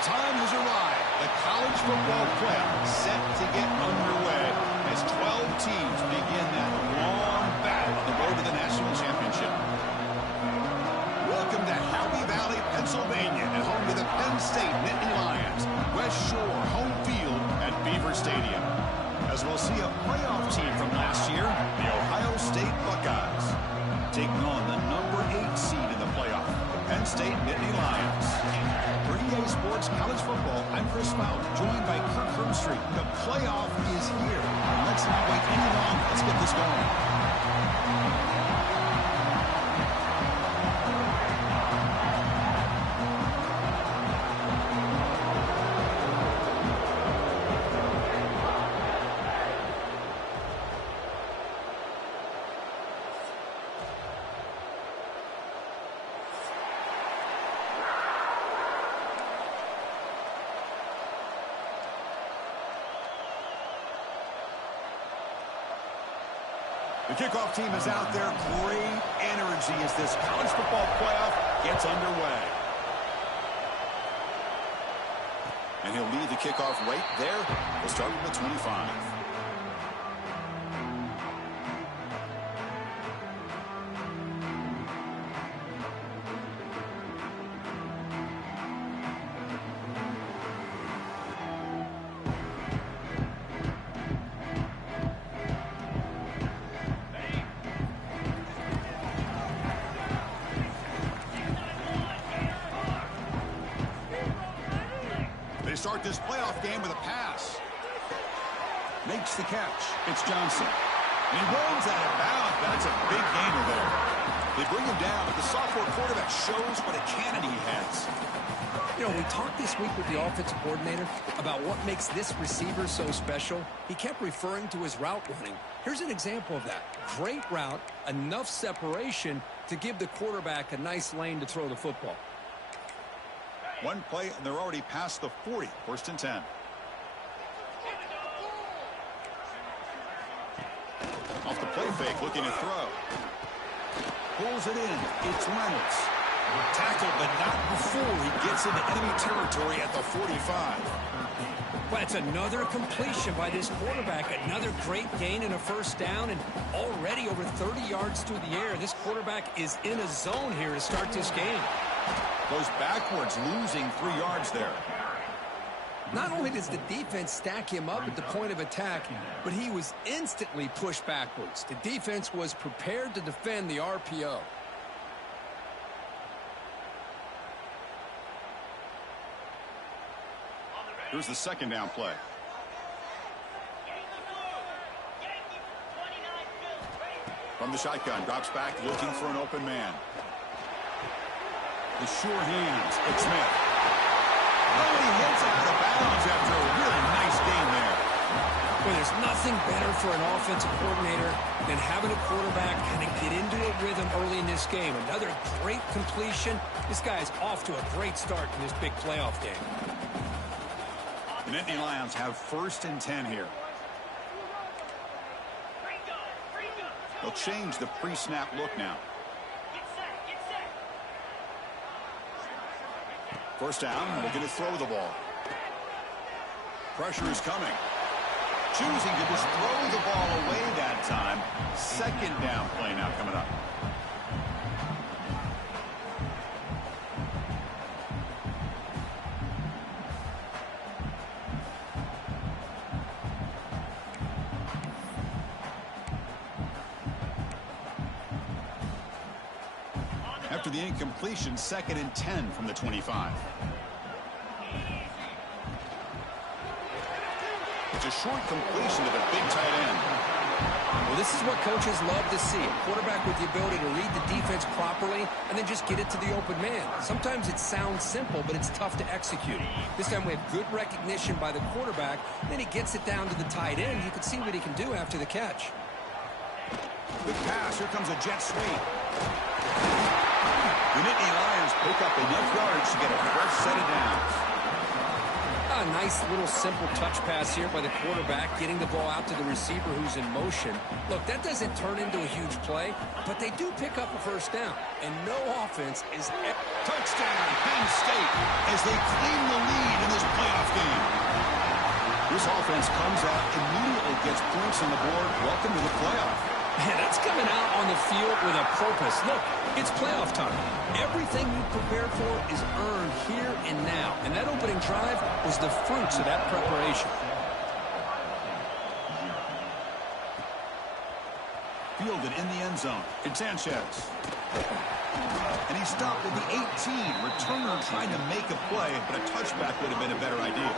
time has arrived. The college football playoff set to get underway as 12 teams begin that long battle on the road to the national championship. Welcome to Happy Valley, Pennsylvania, and home to the Penn State Nittany Lions. West Shore home field at Beaver Stadium. As we'll see a playoff team from last year, the Ohio State Buckeyes, taking on the number 8 seed in the playoff, the Penn State Nittany Lions. For EA Sports College Football, I'm Chris Fout, joined by Kirk Herbstreit. The playoff is here. Let's not wait any longer. Let's get this going. The kickoff team is out there. Great energy as this college football playoff gets underway. And he'll lead the kickoff right there. We'll start with the 25. They start this playoff game with a pass. Makes the catch. It's Johnson. And he rolls out of bounds. That's a big gainer there. They bring him down, but the sophomore quarterback shows what a cannon he has. You know, we talked this week with the offensive coordinator about what makes this receiver so special. He kept referring to his route running. Here's an example of that. Great route, enough separation to give the quarterback a nice lane to throw the football. One play, and they're already past the 40. First and 10. Off the play fake, looking to throw. Pulls it in. It's Reynolds. Tackled, but not before he gets into enemy territory at the 45. Well, it's another completion by this quarterback. Another great gain and a first down, and already over 30 yards through the air. This quarterback is in a zone here to start this game. Goes backwards, losing 3 yards there. Not only does the defense stack him up at the point of attack, but he was instantly pushed backwards. The defense was prepared to defend the RPO. Here's the second down play. From the shotgun, drops back, looking for an open man. The sure hands. It's Smith. Oh, he hits out of bounds after a really nice game there. Well, there's nothing better for an offensive coordinator than having a quarterback kind of get into a rhythm early in this game. Another great completion. This guy is off to a great start in this big playoff game. The Nittany Lions have first and 10 here. They'll change the pre-snap look now. First down, looking to throw the ball. Pressure is coming. Choosing to just throw the ball away that time. Second down play now coming up. After the incompletion, second and 10 from the 25. It's a short completion to the big tight end. Well, this is what coaches love to see. A quarterback with the ability to read the defense properly and then just get it to the open man. Sometimes it sounds simple, but it's tough to execute. This time we have good recognition by the quarterback. Then he gets it down to the tight end. You can see what he can do after the catch. Good pass. Here comes a jet sweep. The Nittany Lions pick up enough yards to get a fresh set of downs. Yeah, a nice little simple touch pass here by the quarterback, getting the ball out to the receiver who's in motion. Look, that doesn't turn into a huge play, but they do pick up a first down. And no offense is... Touchdown, Penn State, as they claim the lead in this playoff game. This offense comes out, immediately gets points on the board. Welcome to the playoff. Man, that's coming out on the field with a purpose. Look, it's playoff time. Everything you prepared for is earned here and now. And that opening drive was the fruits of that preparation. Fielded in the end zone. It's Sanchez. And he stopped at the 18. Returner trying to make a play, but a touchback would have been a better idea.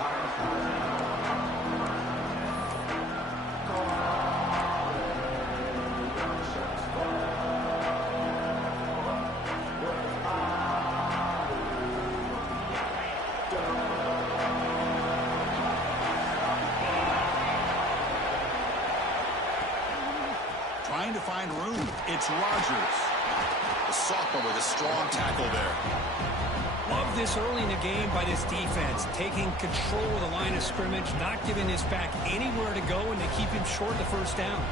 Trying to find room. It's Rodgers. The sophomore with a strong tackle there. Love this early in the game by this defense, taking control of the line of scrimmage, not giving this back anywhere to go, and they keep him short of the first down.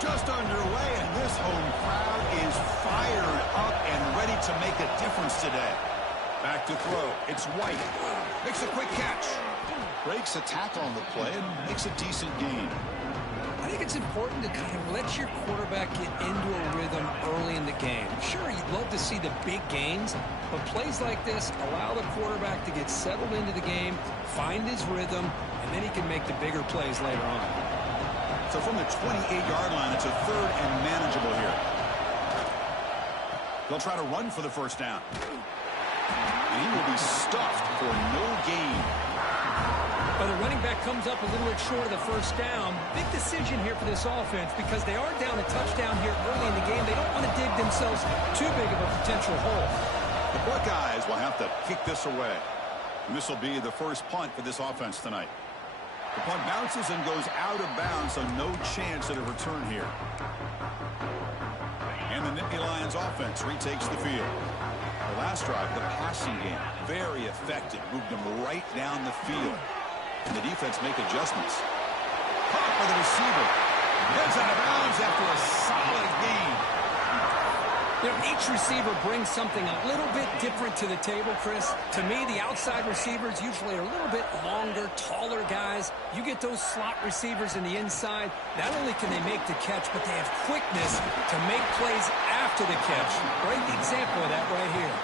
Just underway, and this home crowd is fired up and ready to make a difference today. Back to throw. It's White. Makes a quick catch. Breaks a tackle on the play and makes a decent gain. I think it's important to kind of let your quarterback get into a rhythm early in the game. Sure, you'd love to see the big gains, but plays like this allow the quarterback to get settled into the game, find his rhythm, and then he can make the bigger plays later on. So from the 28-yard line, it's a third and manageable here. They'll try to run for the first down. And he will be stuffed for no gain. But the running back comes up a little bit short of the first down. Big decision here for this offense because they are down a touchdown here early in the game. They don't want to dig themselves too big of a potential hole. The Buckeyes will have to kick this away. And this will be the first punt for this offense tonight. The punt bounces and goes out of bounds, so no chance at a return here. And the Nittany Lions offense retakes the field. The last drive, the passing game, very effective. Moved them right down the field. And the defense make adjustments. Caught by the receiver. Heads out of bounds after a solid gain. You know, each receiver brings something a little bit different to the table, Chris. To me, the outside receivers usually are a little bit longer, taller guys. You get those slot receivers in the inside. Not only can they make the catch, but they have quickness to make plays after the catch. Great example of that right here.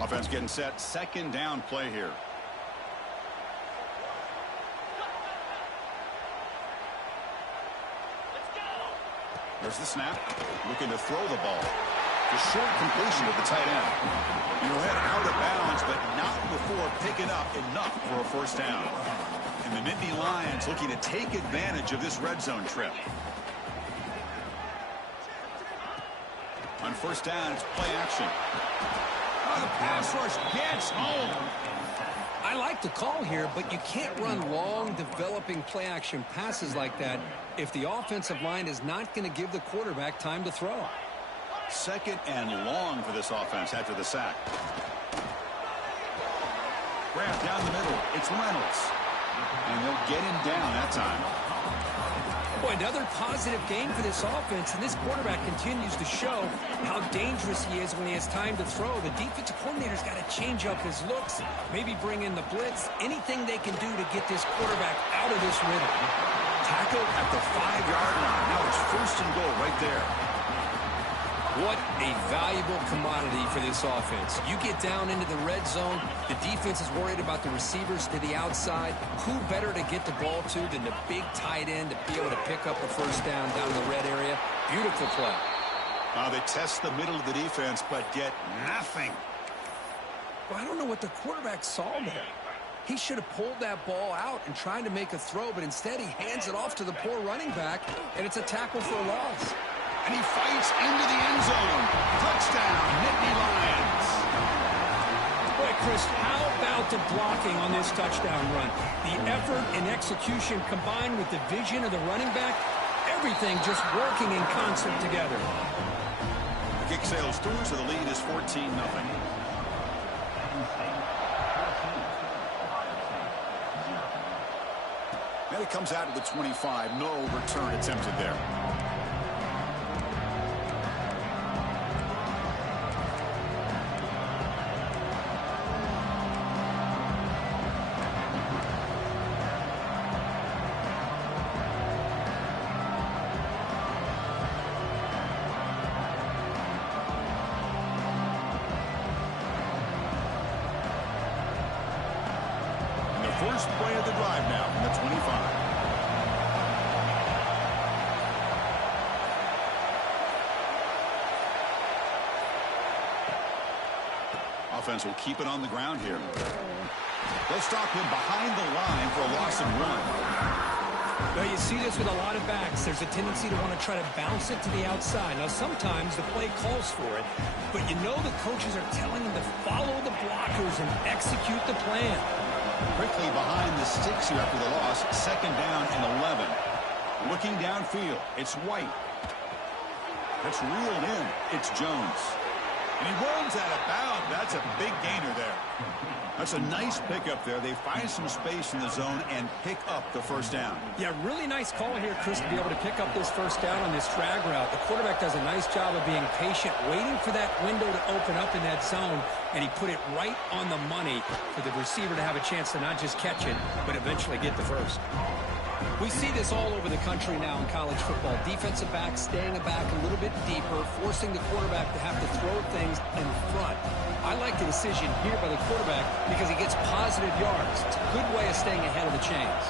Offense getting set. Second down play here. There's the snap. Looking to throw the ball. The short completion of the tight end. He'll head out of bounds, but not before picking up enough for a first down. And the Nittany Lions looking to take advantage of this red zone trip. On first down, it's play action. Oh, the pass rush gets home. I like the call here, but you can't run long, developing play-action passes like that if the offensive line is not going to give the quarterback time to throw. Second and long for this offense after the sack. Grab down the middle. It's Reynolds. And they'll get him down that time. Boy, another positive game for this offense, and this quarterback continues to show how dangerous he is when he has time to throw. The defensive coordinator's got to change up his looks, maybe bring in the blitz, anything they can do to get this quarterback out of this rhythm. Tackle at the 5-yard line. Now it's first and goal right there. What a valuable commodity for this offense. You get down into the red zone, the defense is worried about the receivers to the outside. Who better to get the ball to than the big tight end to be able to pick up a first down in the red area? Beautiful play. They test the middle of the defense, but get nothing. Well, I don't know what the quarterback saw there. He should have pulled that ball out and tried to make a throw, but instead he hands it off to the poor running back, and it's a tackle for a loss. And he fights into the end zone. Touchdown, Nittany Lions. Boy, Chris, how about the blocking on this touchdown run? The effort and execution combined with the vision of the running back, everything just working in concert together. The kick sails through, so the lead is 14-0. And it comes out to the 25. No return attempted there. First play of the drive now from the 25. Offense will keep it on the ground here. They'll stop him behind the line for a loss of 1. Well, you see this with a lot of backs. There's a tendency to want to try to bounce it to the outside. Now, sometimes the play calls for it, but you know the coaches are telling them to follow the blockers and execute the plan. Quickly behind the sticks here after the loss. 2nd down and 11. Looking downfield, it's White. That's reeled in. It's Jones. And he runs out of bounds. That's a big gainer there. That's a nice pickup there. They find some space in the zone and pick up the first down. Yeah, really nice call here, Chris, to be able to pick up this first down on this drag route. The quarterback does a nice job of being patient, waiting for that window to open up in that zone, and he put it right on the money for the receiver to have a chance to not just catch it, but eventually get the first. We see this all over the country now in college football. Defensive backs staying back a little bit deeper, forcing the quarterback to have to throw things in front. I like the decision here by the quarterback because he gets positive yards. It's a good way of staying ahead of the chains.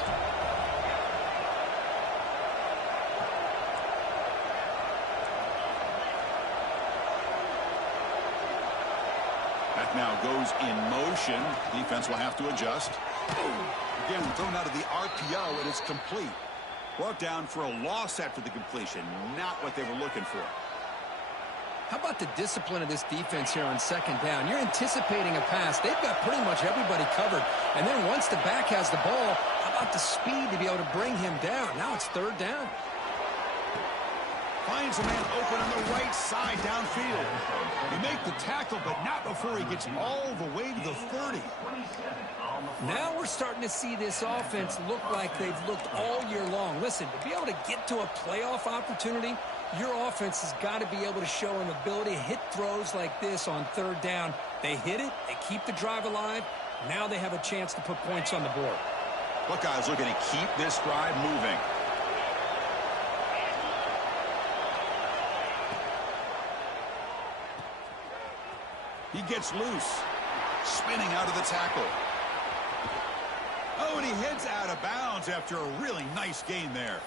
That now goes in motion. Defense will have to adjust. Again, thrown out of the RPO, and it's complete. Brought down for a loss after the completion. Not what they were looking for. How about the discipline of this defense here on 2nd down? You're anticipating a pass. They've got pretty much everybody covered. And then once the back has the ball, how about the speed to be able to bring him down? Now it's 3rd down. Finds a man open on the right side downfield. They make the tackle, but not before he gets all the way to the 30. Now we're starting to see this offense look like they've looked all year long. Listen, to be able to get to a playoff opportunity, your offense has got to be able to show an ability to hit throws like this on 3rd down. They hit it, they keep the drive alive. Now they have a chance to put points on the board. Buckeyes looking to keep this drive moving. He gets loose, spinning out of the tackle. Oh, and he heads out of bounds after a really nice gain there.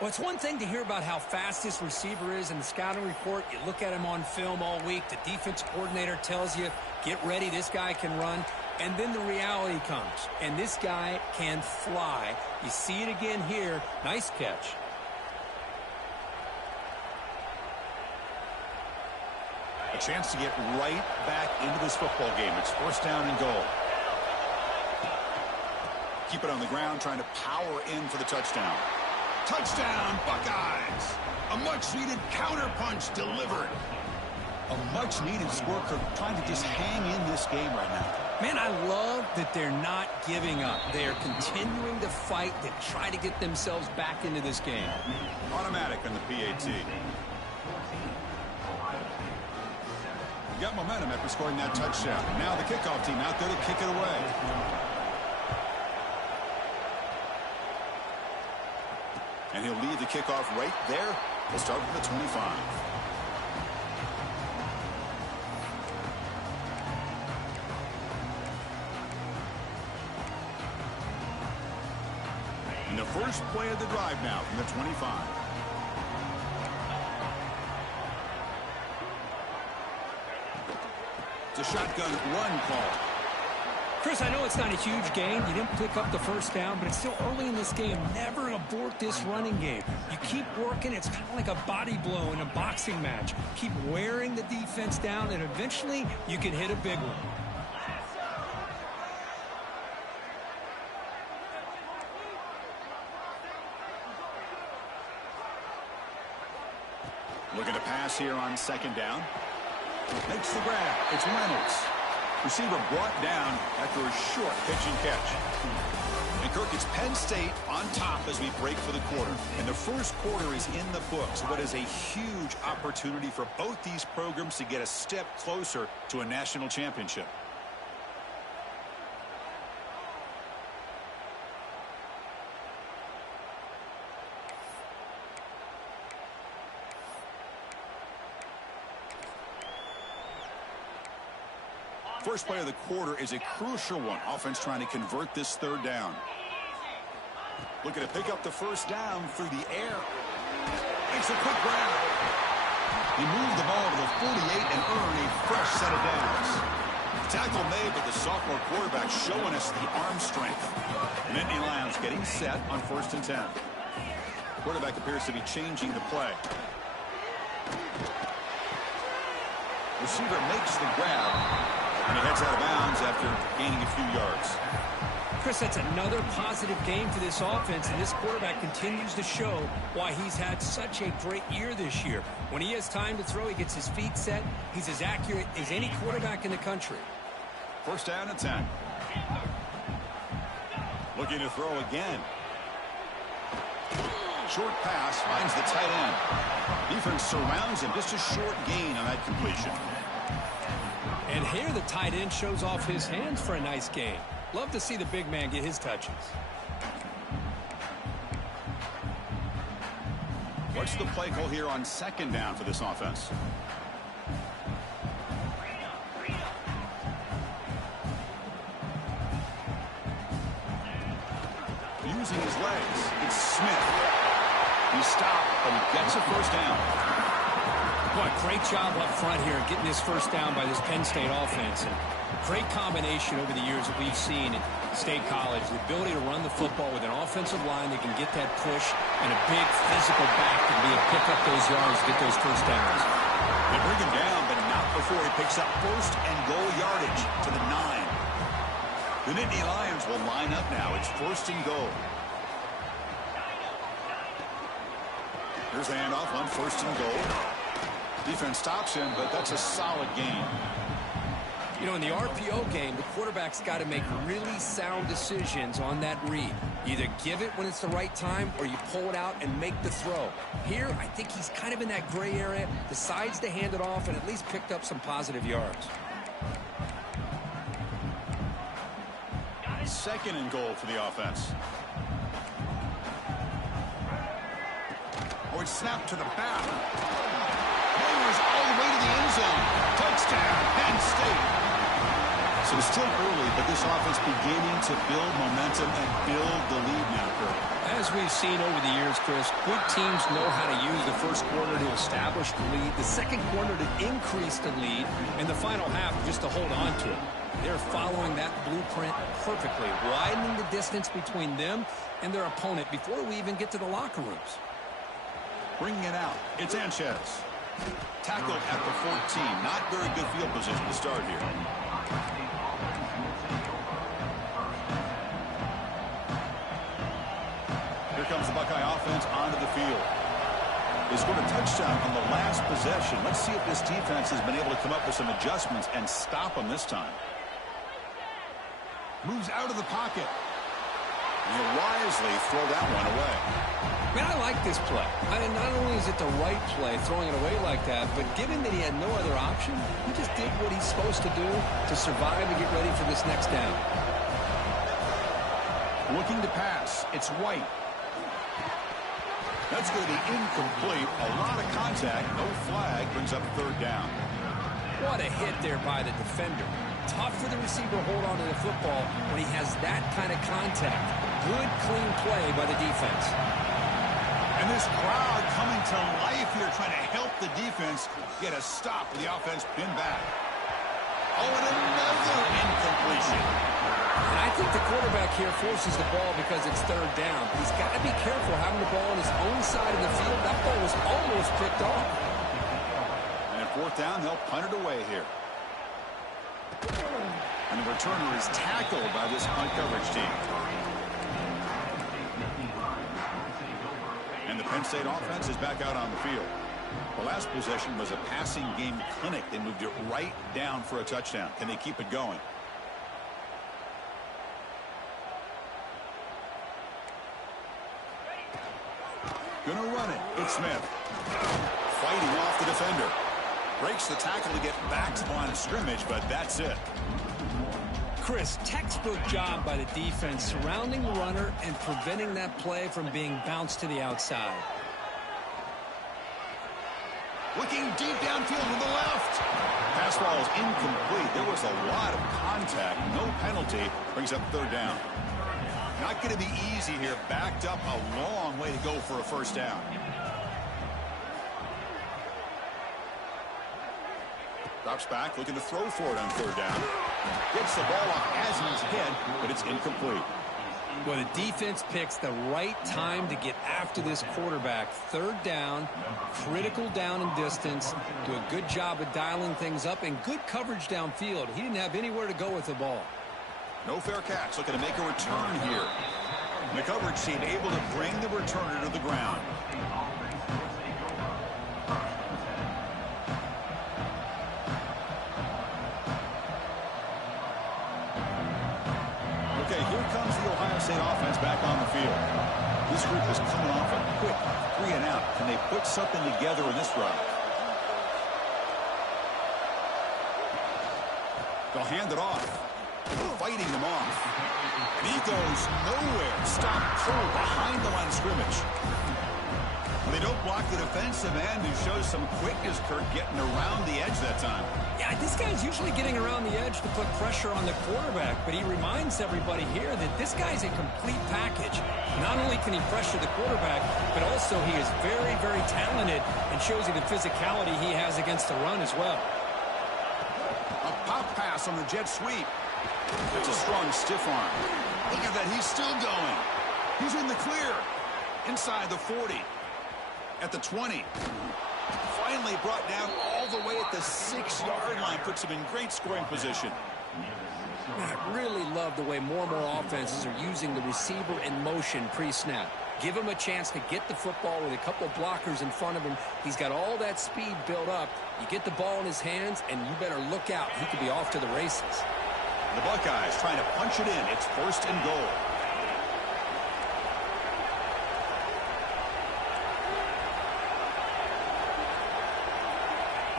Well, it's one thing to hear about how fast this receiver is in the scouting report. You look at him on film all week. The defense coordinator tells you, get ready, this guy can run. And then the reality comes, and this guy can fly. You see it again here. Nice catch. A chance to get right back into this football game. It's 1st down and goal. Keep it on the ground, trying to power in for the touchdown. Touchdown, Buckeyes! A much-needed counterpunch delivered. A much-needed score, trying to just hang in this game right now. Man, I love that they're not giving up. They are continuing to fight to try to get themselves back into this game. Automatic on the PAT. Got momentum after scoring that touchdown. Now the kickoff team out there to kick it away. And he'll lead the kickoff right there. We'll start with the 25. And the first play of the drive now from the 25. It's a shotgun run call. Chris, I know it's not a huge gain. You didn't pick up the first down, but it's still early in this game. Never abort this running game. You keep working. It's kind of like a body blow in a boxing match. Keep wearing the defense down, and eventually you can hit a big one. pass here on second down. Makes the grab. It's Reynolds. Receiver brought down after a short pitch and catch. And Kirk, it's Penn State on top as we break for the quarter. And the first quarter is in the books. What is a huge opportunity for both these programs to get a step closer to a national championship. First play of the quarter is a crucial one. Offense trying to convert this third down. Looking to pick up the first down through the air. It's a quick grab. He moved the ball to the 48 and earned a fresh set of downs. Tackle made, but the sophomore quarterback showing us the arm strength. Nittany Lions getting set on 1st and 10. Quarterback appears to be changing the play. Receiver makes the grab. And he heads out of bounds after gaining a few yards. Chris, that's another positive game for this offense, and this quarterback continues to show why he's had such a great year this year. When he has time to throw, he gets his feet set. He's as accurate as any quarterback in the country. First down and 10. Looking to throw again. Short pass finds the tight end. Defense surrounds him. Just a short gain on that completion. And here the tight end shows off his hands for a nice gain. Love to see the big man get his touches. What's the play call here on second down for this offense? Using his legs, it's Smith. He stopped, but he gets a first down. Boy, great job up front here getting this first down by this Penn State offense. And great combination over the years that we've seen in State College. The ability to run the football with an offensive line that can get that push and a big physical back to be able to pick up those yards, get those first downs. They bring him down, but not before he picks up first and goal yardage to the 9. The Nittany Lions will line up now. It's 1st and goal. Here's the handoff on 1st and goal. Defense stops him, but that's a solid gain. You know, in the RPO game, the quarterback's got to make really sound decisions on that read. Either give it when it's the right time or you pull it out and make the throw. Here, I think he's kind of in that gray area, decides to hand it off and at least picked up some positive yards. 2nd and goal for the offense. Oh, it's snapped to the back. All the way to the end zone. Touchdown, Penn State. So it's still early, but this offense beginning to build momentum and build the lead now, Kirk. As we've seen over the years, Chris, good teams know how to use the first quarter to establish the lead, the second quarter to increase the lead, and the final half just to hold on to it. They're following that blueprint perfectly, widening the distance between them and their opponent before we even get to the locker rooms. Bringing it out, it's Sanchez. Tackled at the 14. Not very good field position to start here. Here comes the Buckeye offense onto the field. They scored a touchdown on the last possession. Let's see if this defense has been able to come up with some adjustments and stop them this time. Moves out of the pocket. And he'll wisely throw that one away. Man, I like this play. Not only is it the right play, throwing it away like that, but given that he had no other option, he just did what he's supposed to do to survive and get ready for this next down. Looking to pass. It's White. That's going to be incomplete. A lot of contact. No flag. Brings up 3rd down. What a hit there by the defender. Tough for the receiver to hold on to the football when he has that kind of contact. Good, clean play by the defense. And this crowd coming to life here, trying to help the defense get a stop with the offense pinned back. Oh, and another incompletion. And I think the quarterback here forces the ball because it's 3rd down. He's got to be careful having the ball on his own side of the field. That ball was almost picked off. And at 4th down, they'll punt it away here. And the returner is tackled by this punt coverage team. And the Penn State offense is back out on the field. The last possession was a passing game clinic. They moved it right down for a touchdown. Can they keep it going? Gonna run it. It's Smith. Fighting off the defender. Breaks the tackle to get back to the line of scrimmage, but that's it. Chris, textbook job by the defense surrounding the runner and preventing that play from being bounced to the outside. Looking deep downfield to the left. Pass ball is incomplete. There was a lot of contact. No penalty. Brings up third down. Not going to be easy here. Backed up a long way to go for a first down. Drops back, looking to throw for it on third down. Gets the ball off Asman's head, but it's incomplete. Well, the defense picks the right time to get after this quarterback. Third down, critical down and distance. Do a good job of dialing things up and good coverage downfield. He didn't have anywhere to go with the ball. No fair catch, looking to make a return here. And the coverage team able to bring the returner to the ground. Okay, here comes the Ohio State offense back on the field. This group is coming off a quick 3 and out. Can they put something together in this drive? They'll hand it off. Fighting them off. And he goes nowhere. Stop cold behind the line of scrimmage. They don't block the defensive end, who shows some quickness, Kirk, getting around the edge that time. Yeah, this guy's usually getting around the edge to put pressure on the quarterback, but he reminds everybody here that this guy's a complete package. Not only can he pressure the quarterback, but also he is very, very talented and shows you the physicality he has against the run as well. A pop pass on the jet sweep. That's a strong stiff arm. Look at that, he's still going. He's in the clear. Inside the 40. At the 20. Finally brought down all the way at the 6-yard line. Puts him in great scoring position. I really love the way more and more offenses are using the receiver in motion pre-snap. Give him a chance to get the football with a couple blockers in front of him. He's got all that speed built up. You get the ball in his hands, and you better look out. He could be off to the races. The Buckeyes trying to punch it in. It's 1st and goal.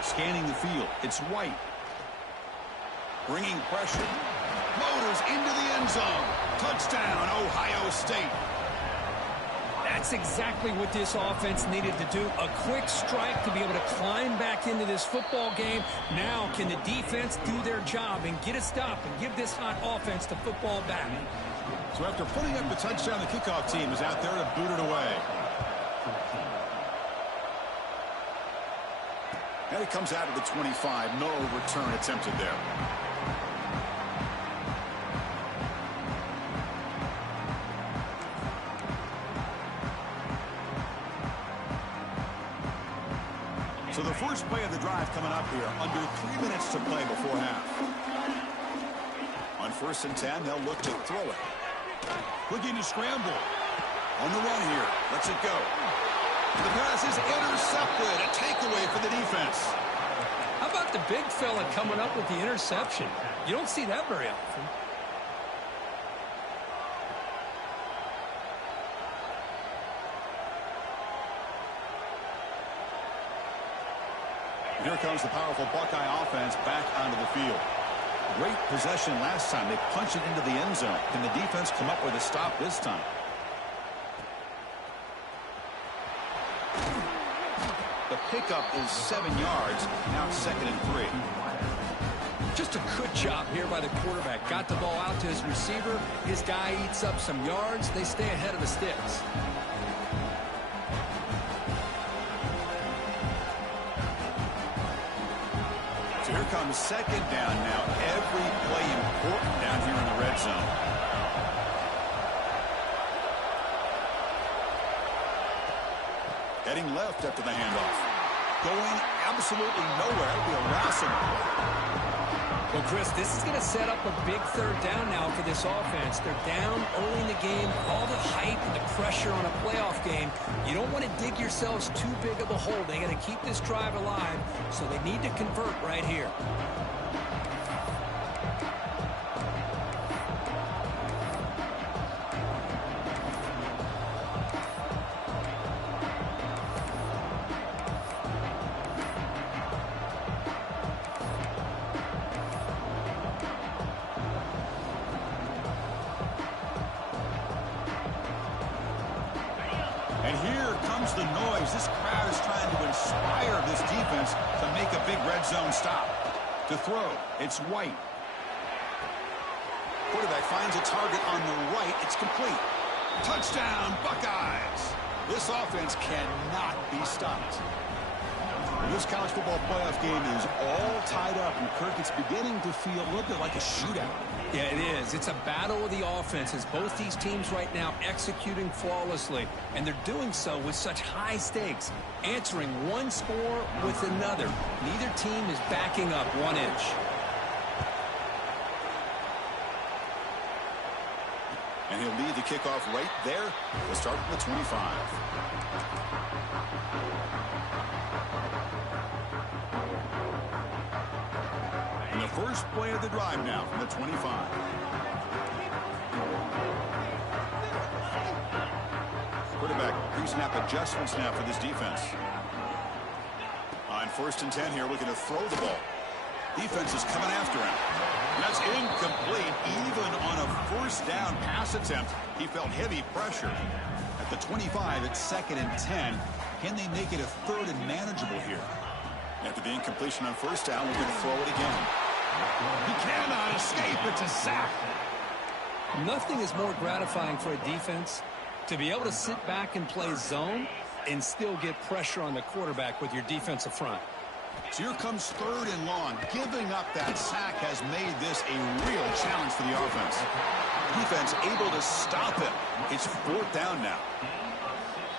Scanning the field. It's White. Bringing pressure. Motors into the end zone. Touchdown, Ohio State. That's exactly what this offense needed to do. A quick strike to be able to climb back into this football game. Now can the defense do their job and get a stop and give this hot offense the football back? So after putting up the touchdown, the kickoff team is out there to boot it away. And it comes out of the 25. No return attempted there. So the first play of the drive coming up here. Under 3 minutes to play before half. On 1st and 10, they'll look to throw it. Looking to scramble. On the run here. Lets it go. The pass is intercepted. A takeaway for the defense. How about the big fella coming up with the interception? You don't see that very often. Here comes the powerful Buckeye offense back onto the field. Great possession last time. They punched it into the end zone. Can the defense come up with a stop this time? The pickup is 7 yards. Now it's 2nd and 3. Just a good job here by the quarterback. Got the ball out to his receiver. His guy eats up some yards. They stay ahead of the sticks. So here comes 2nd down now. Every play important down here in the red zone. Heading left after the handoff. going absolutely nowhere. It'll be a Rowson play. Well, Chris, this is going to set up a big third down now for this offense. They're down early in the game, all the hype and the pressure on a playoff game. You don't want to dig yourselves too big of a hole. They got to keep this drive alive, so they need to convert right here. And here comes the noise. This crowd is trying to inspire this defense to make a big red zone stop. To throw, it's White. Quarterback finds a target on the right. It's complete. Touchdown, Buckeyes. This offense cannot be stopped. This college football playoff game is all tied up, and Kirk, it's beginning to feel a little bit like a shootout. Yeah, it is. It's a battle of the offenses. Both these teams right now executing flawlessly, and they're doing so with such high stakes, answering one score with another. Neither team is backing up 1 inch. And he'll lead the kickoff right there. We'll start from the 25. And the first play of the drive now from the 25. Quarterback pre-snap adjustments now for this defense. On 1st and 10 here, looking to throw the ball. Defense is coming after him. That's incomplete. Even on a 1st down pass attempt, he felt heavy pressure. At the 25, it's 2nd and 10. Can they make it a 3rd and manageable here? After the incompletion on 1st down, we're going to throw it again. He cannot escape. It's a sack. Nothing is more gratifying for a defense to be able to sit back and play zone and still get pressure on the quarterback with your defensive front. So here comes 3rd and long. Giving up that sack has made this a real challenge for the offense. Defense able to stop him. It's 4th down now.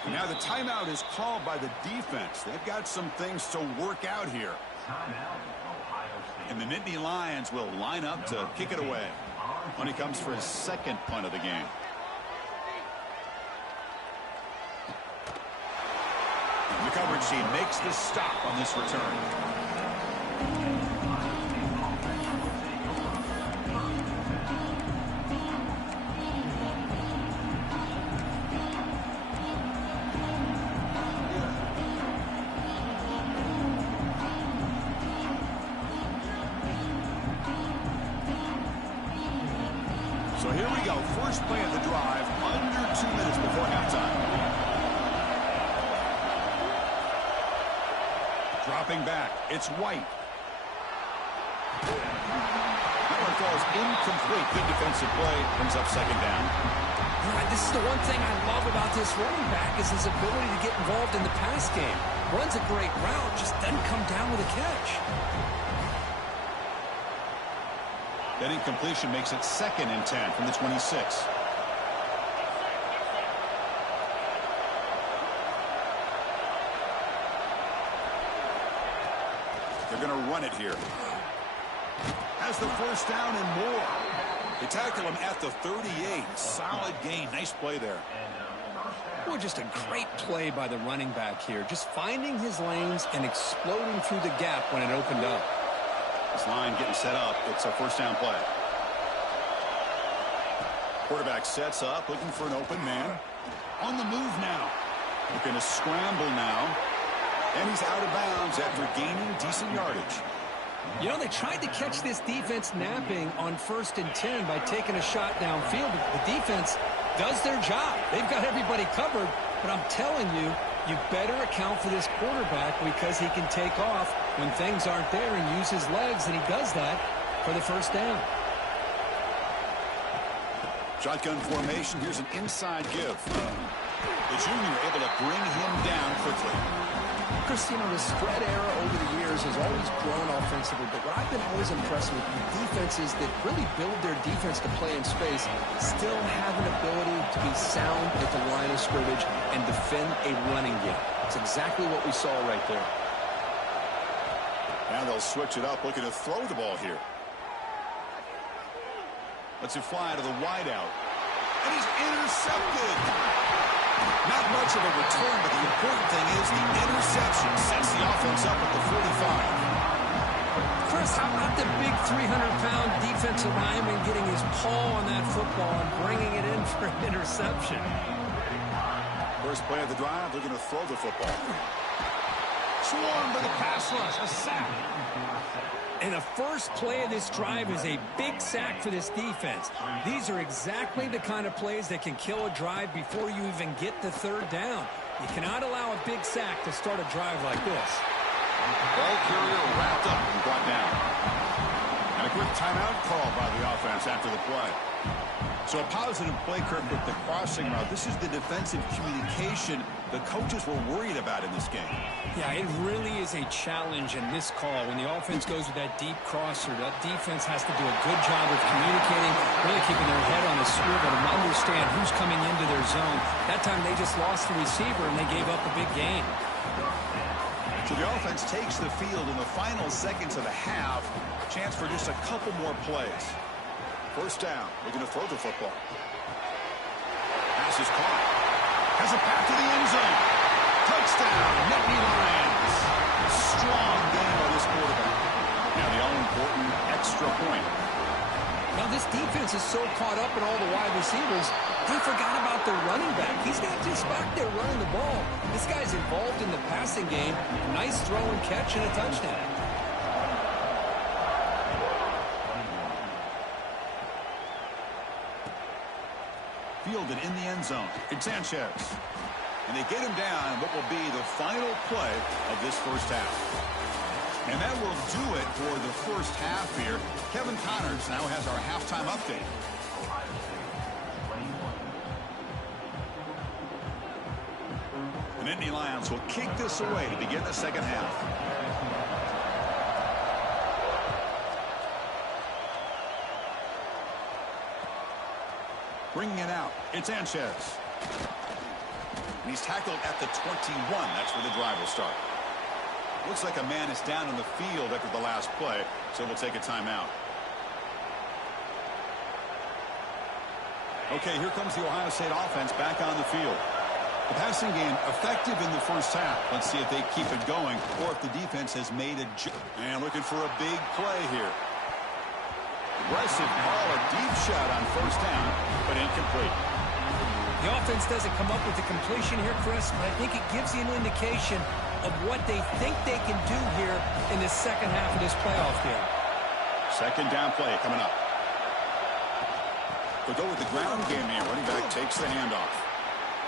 Now the timeout is called by the defense. They've got some things to work out here. And the Nittany Lions will line up to kick it away when he comes for his 2nd punt of the game. The coverage team makes the stop on this return. So here we go. First play of the drive, under 2 minutes before halftime. Dropping back, it's White. That one falls incomplete. Good defensive play, brings up 2nd down. Right, this is the one thing I love about this running back is his ability to get involved in the pass game. Runs a great route, just doesn't come down with a catch. That incompletion makes it 2nd and 10 from the 26. They're going to run it here. Has the 1st down and more. They tackle him at the 38. Solid gain. Nice play there. Boy, just a great play by the running back here. Just finding his lanes and exploding through the gap when it opened up. This line getting set up. It's a 1st down play. Quarterback sets up, looking for an open man. On the move now. Looking to scramble now. And he's out of bounds after gaining decent yardage. You know, they tried to catch this defense napping on 1st and 10 by taking a shot downfield. The defense does their job. They've got everybody covered. But I'm telling you, you better account for this quarterback because he can take off when things aren't there and use his legs, and he does that for the 1st down. Shotgun formation. Here's an inside give. The junior able to bring him down quickly. Chris, you know, the spread era over the years has always grown offensively, but what I've been always impressed with defenses that really build their defense to play in space still have an ability to be sound at the line of scrimmage and defend a running game. It's exactly what we saw right there. Now they'll switch it up, looking to throw the ball here. Lets it fly to the wideout. And he's intercepted. Not much of a return, but the important thing is the interception sets the offense up at the 45. Chris, how about the big 300-pound defensive lineman getting his paw on that football and bringing it in for an interception? First play of the drive, they're going to throw the football. Swarmed by the pass rush, a sack. And the first play of this drive is a big sack for this defense. These are exactly the kind of plays that can kill a drive before you even get the third down. You cannot allow a big sack to start a drive like this. Ball carrier wrapped up and brought down. And a quick timeout called by the offense after the play. So a positive play, Kirk, with the crossing route. This is the defensive communication the coaches were worried about in this game. Yeah, it really is a challenge in this call. When the offense goes with that deep crosser, that defense has to do a good job of communicating, really keeping their head on the swivel to understand who's coming into their zone. That time they just lost the receiver and they gave up a big gain. So the offense takes the field in the final seconds of the half. Chance for just a couple more plays. First down. We're going to throw the football. Pass is caught. Has a path to the end zone. Touchdown, Nittany Lions. Strong game by this quarterback. Now the all-important extra point. Now this defense is so caught up in all the wide receivers, they forgot about their running back. He's not just back there running the ball. This guy's involved in the passing game. Nice throw and catch and a touchdown. Fielded in the end zone. It's Sanchez. And they get him down in what will be the final play of this first half. And that will do it for the first half here. Kevin Connors now has our halftime update. The Nittany Lions will kick this away to begin the second half. Bringing it out, it's Sanchez. And he's tackled at the 21. That's where the drive will start. Looks like a man is down in the field after the last play, so we'll take a timeout. Okay, here comes the Ohio State offense back on the field. The passing game effective in the first half. Let's see if they keep it going or if the defense has made a jump. And looking for a big play here. Aggressive ball, a deep shot on first down, but incomplete. The offense doesn't come up with the completion here, Chris, but I think it gives you an indication of what they think they can do here in the second half of this playoff game. Second down play coming up. They'll go with the ground game here. Running back takes the handoff.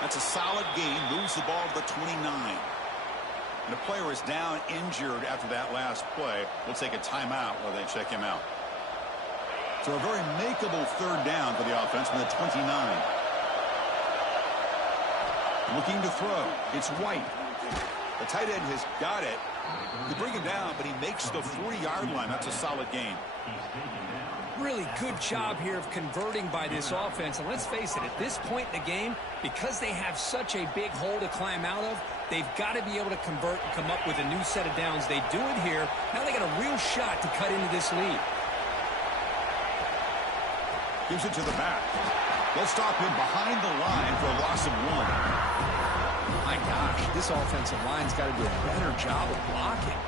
That's a solid gain. Moves the ball to the 29. And the player is down injured after that last play. We'll take a timeout while they check him out. So a very makeable third down for the offense from the 29. Looking to throw. It's White. The tight end has got it. They bring him down, but he makes the 40-yard line. That's a solid gain. Really good job here of converting by this offense. And let's face it, at this point in the game, because they have such a big hole to climb out of, they've got to be able to convert and come up with a new set of downs. They do it here. Now they got a real shot to cut into this lead. Gives it to the back. They'll stop him behind the line for a loss of 1. My gosh, this offensive line's got to do a better job of blocking.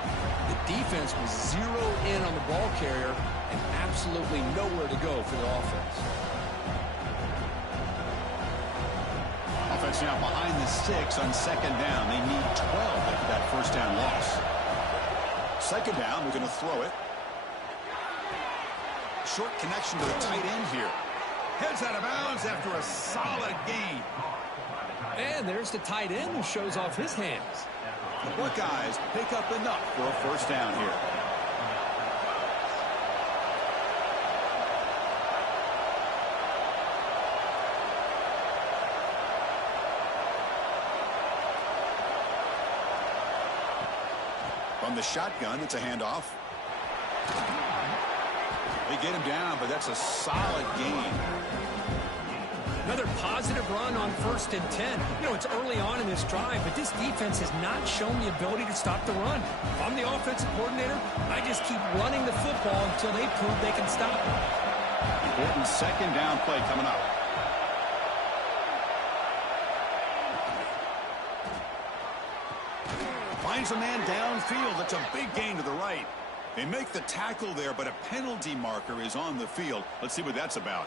The defense was zeroed in on the ball carrier and absolutely nowhere to go for the offense. Offense now behind the 6 on second down. They need 12 after that first down loss. Second down, we're going to throw it. Short connection to the tight end here. Heads out of bounds after a solid gain. And there's the tight end who shows off his hands. The Buckeyes pick up enough for a first down here. From the shotgun, it's a handoff. They get him down, but that's a solid gain. Another positive run on 1st and 10. You know, it's early on in this drive, but this defense has not shown the ability to stop the run. If I'm the offensive coordinator, I just keep running the football until they prove they can stop it. Important 2nd down play coming up. Finds a man downfield. That's a big gain to the right. They make the tackle there, but a penalty marker is on the field. Let's see what that's about.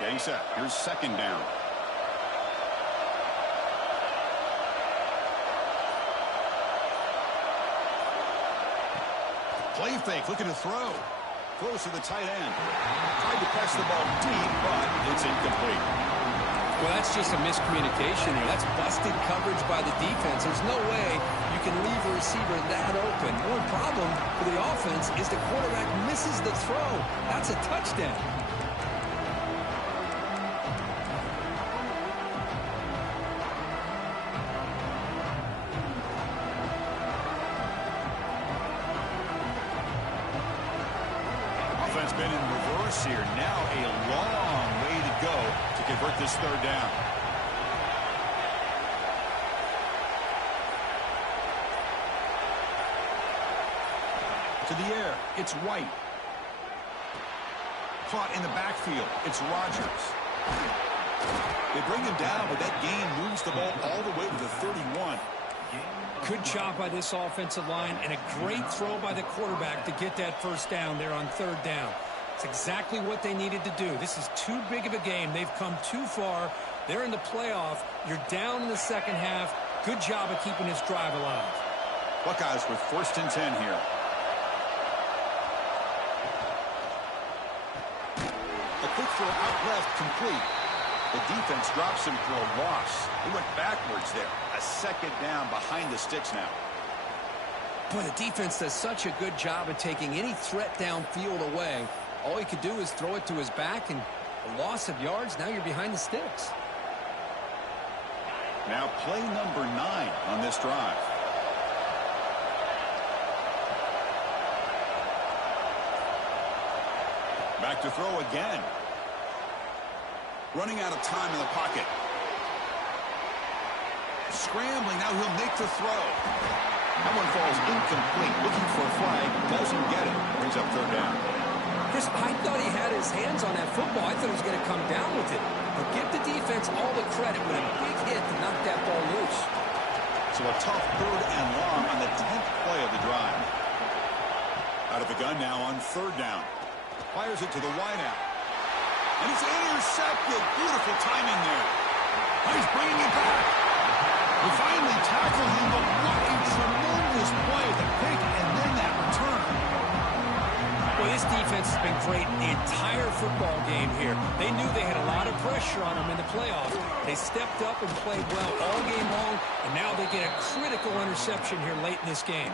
Getting set. Here's 2nd down. Play fake, looking to throw. Throws to the tight end. Tried to press the ball deep, but it's incomplete. Well, that's just a miscommunication there. That's busted coverage by the defense. There's no way you can leave a receiver that open. The only problem for the offense is the quarterback misses the throw. That's a touchdown. Offense been in reverse here. Now a long way to go to convert this 3rd down. To the air, it's White. Caught in the backfield, it's Rodgers. They bring him down, but that gain moves the ball all the way to the 31. Good job by this offensive line and a great throw by the quarterback to get that 1st down there on 3rd down. It's exactly what they needed to do. This is too big of a game. They've come too far. They're in the playoff. You're down in the 2nd half. Good job of keeping this drive alive. Buckeyes with 1st and 10 here. A quick throw out left, complete. The defense drops him for a loss. He went backwards there. A 2nd down behind the sticks now. Boy, the defense does such a good job of taking any threat downfield away. All he could do is throw it to his back, and a loss of yards, now you're behind the sticks. Now play number 9 on this drive. Back to throw again. Running out of time in the pocket. Scrambling, now he'll make the throw. That one falls incomplete. Looking for a flag, doesn't get it. Brings up 3rd down. Chris, I thought he had his hands on that football. I thought he was going to come down with it. But give the defense all the credit with a big hit to knock that ball loose. So a tough 3rd and long on the 10th play of the drive. Out of the gun now on 3rd down. Fires it to the wideout. And it's intercepted. Beautiful timing there. Oh, he's bringing it back. We finally tackle him, but what a tremendous play. The pick and then that return. Well, this defense has been great the entire football game here. They knew they had a lot of pressure on them in the playoffs. They stepped up and played well all game long, and now they get a critical interception here late in this game.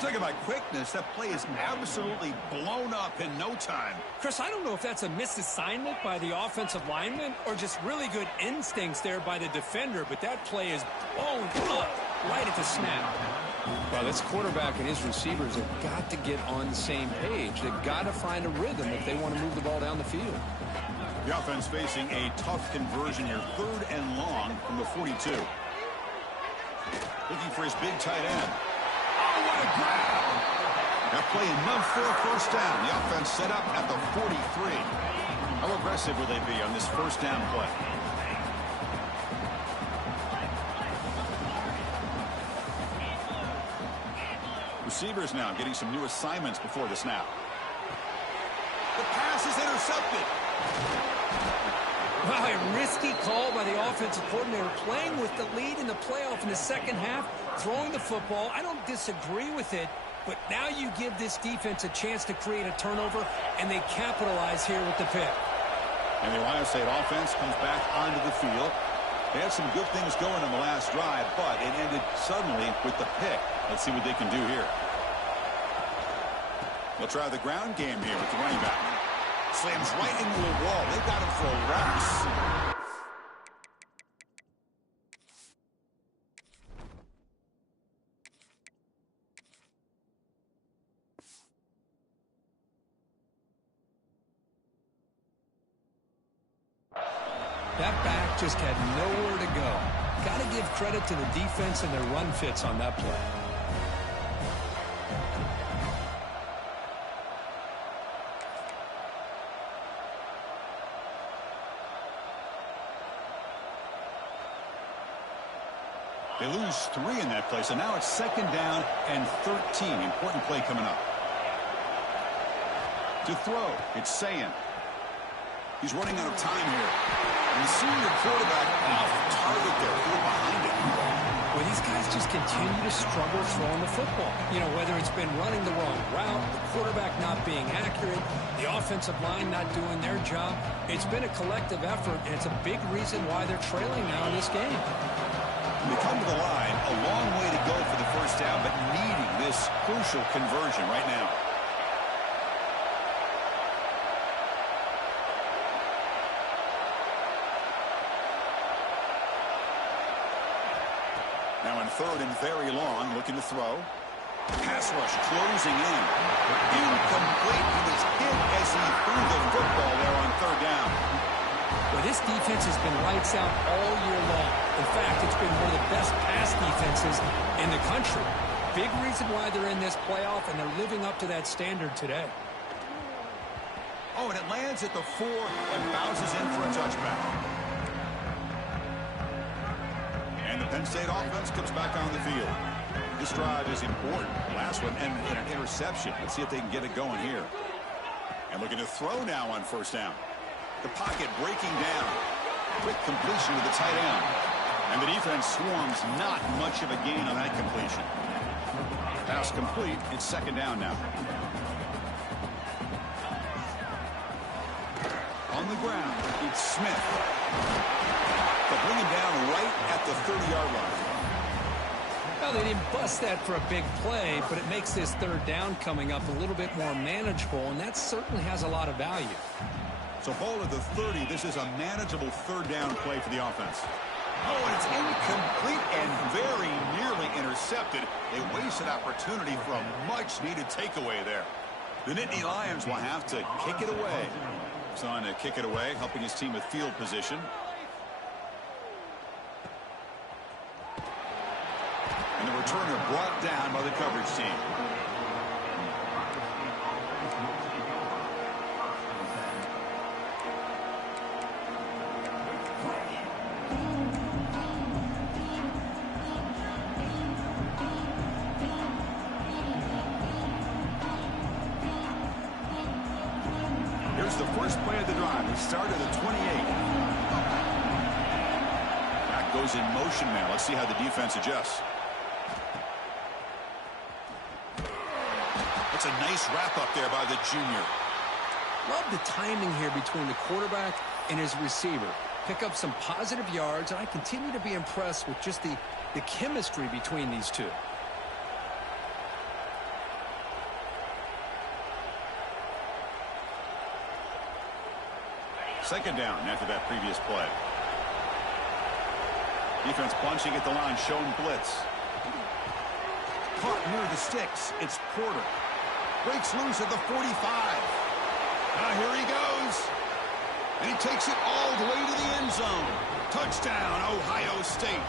Talking about quickness, that play is absolutely blown up in no time. Chris, I don't know if that's a misassignment by the offensive lineman or just really good instincts there by the defender, but that play is blown up right at the snap. Well, this quarterback and his receivers have got to get on the same page. They've got to find a rhythm if they want to move the ball down the field. The offense facing a tough conversion here, 3rd and long from the 42. Looking for his big tight end. Oh, what a grab! That play enough for a 1st down. The offense set up at the 43. How aggressive will they be on this 1st down play? Receivers now getting some new assignments before the snap. The pass is intercepted. Wow, a risky call by the offensive coordinator, playing with the lead in the playoff in the 2nd half, throwing the football. I don't disagree with it, but now you give this defense a chance to create a turnover, and they capitalize here with the pick. And the Ohio State offense comes back onto the field. They had some good things going on the last drive, but it ended suddenly with the pick. Let's see what they can do here. They'll try the ground game here with the running back. Slams right into a wall. They've got him for a loss. That back just had nowhere to go. Got to give credit to the defense and their run fits on that play. They lose 3 in that play, so now it's 2nd down and 13. Important play coming up. To throw, it's Sayin. He's running out of time here. And the senior quarterback off target there, behind it. Well, these guys just continue to struggle throwing the football. You know, whether it's been running the wrong route, the quarterback not being accurate, the offensive line not doing their job. It's been a collective effort, and it's a big reason why they're trailing now in this game. When they come to the line, a long way to go for the first down, but needing this crucial conversion right now. Now in 3rd and very long, looking to throw. Pass rush closing in. Incomplete. He was hit as he threw the football there on 3rd down. Well, this defense has been lights out all year long. In fact, it's been one of the best pass defenses in the country. Big reason why they're in this playoff, and they're living up to that standard today. Oh, and it lands at the 4 and bounces in for a touchback. And the Penn State offense comes back on the field. This drive is important. Last one ended in an interception. Let's see if they can get it going here. And looking to throw now on 1st down. The pocket breaking down. Quick completion to the tight end. And the defense swarms, not much of a gain on that completion. Pass complete. It's 2nd down now. On the ground, it's Smith. They'll bring him down right at the 30-yard line. Well, they didn't bust that for a big play, but it makes this 3rd down coming up a little bit more manageable, and that certainly has a lot of value. So ball at the 30. This is a manageable 3rd down play for the offense. Oh, and it's incomplete and very nearly intercepted. A wasted opportunity for a much-needed takeaway there. The Nittany Lions will have to kick it away. He's on to kick it away, helping his team with field position. And the returner brought down by the coverage team. Here's the first play of the drive. It started at 28. That goes in motion now. Let's see how the defense adjusts. That's a nice wrap-up there by the junior. Love the timing here between the quarterback and his receiver. Pick up some positive yards, and I continue to be impressed with just the chemistry between these two. Second down after that previous play. Defense bunching at the line, showing blitz. Caught near the sticks. It's Porter. Breaks loose at the 45. Now here he goes. And he takes it all the way to the end zone. Touchdown, Ohio State.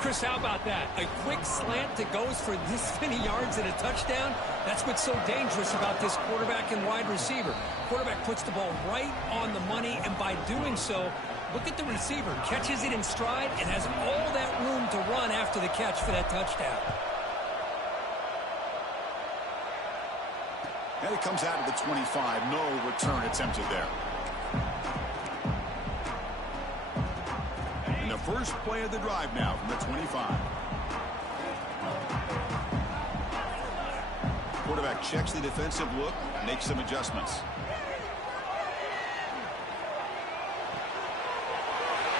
Chris, how about that? A quick slant that goes for this many yards and a touchdown? That's what's so dangerous about this quarterback and wide receiver. Quarterback puts the ball right on the money, and by doing so, look at the receiver. Catches it in stride and has all that room to run after the catch for that touchdown. And it comes out of the 25. No return attempted there. And the first play of the drive now from the 25. Quarterback checks the defensive look, makes some adjustments.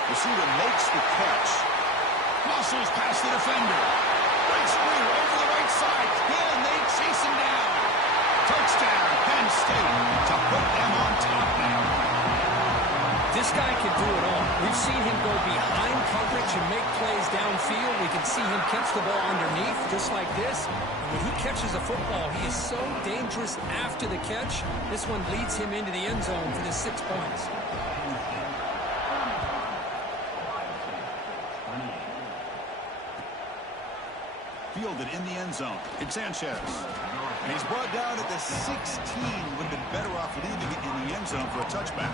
Receiver makes the catch. Muscles past the defender. Breaks free over the right side. Can they chase him down? Touchdown, Penn State, to put them on This guy can do it all. We've seen him go behind coverage and make plays downfield. We can see him catch the ball underneath, just like this. And when he catches a football, he is so dangerous after the catch. This one leads him into the end zone for the 6 points. Fielded in the end zone. It's Sanchez. And he's brought down at the 16. Would have been better off leaving it in the end zone for a touchback.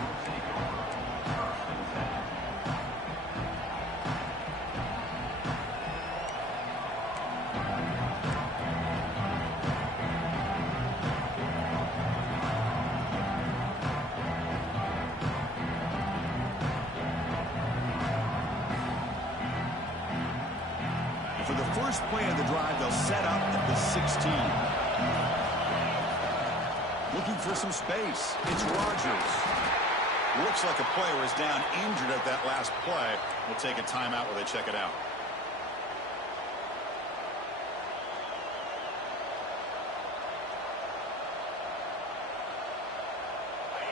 For the first play of the drive, they'll set up at the 16. Looking for some space. It's Rodgers. Looks like a player is down injured at that last play. We'll take a timeout while they check it out.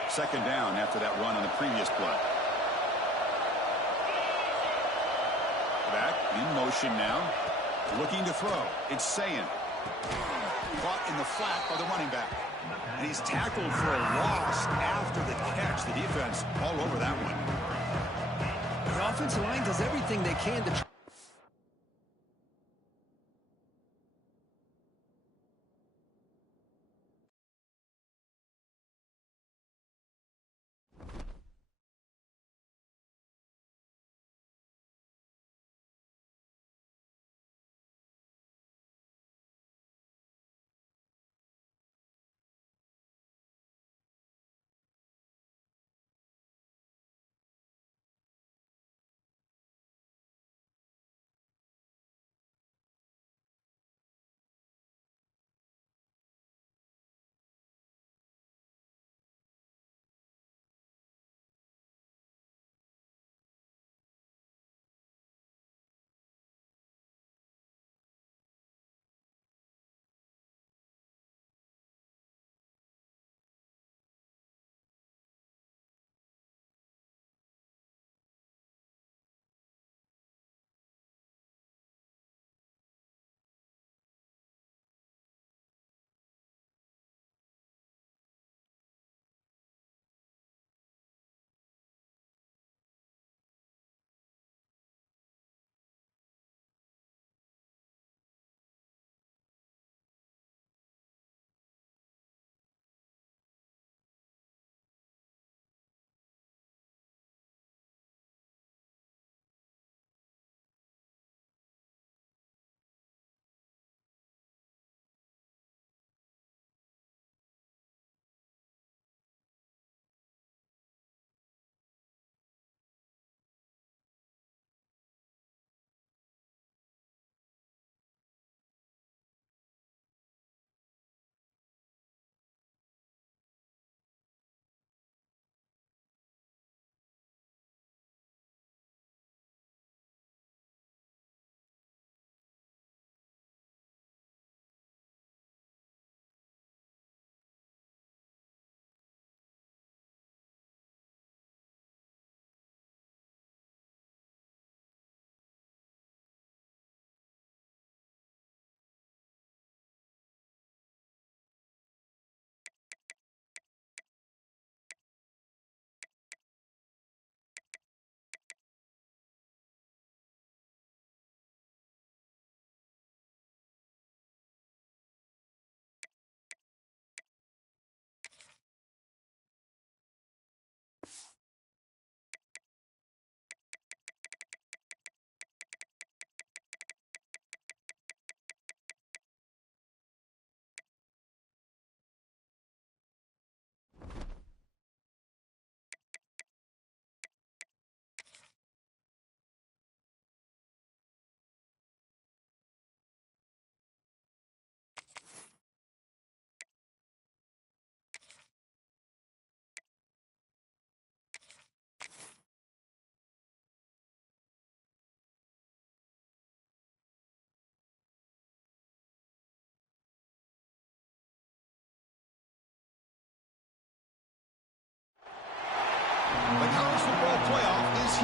Second down after that run on the previous play. Back in motion now. Looking to throw. It's Sayin. Caught in the flat by the running back. And he's tackled for a loss after the catch. The defense all over that one. The offensive line does everything they can to try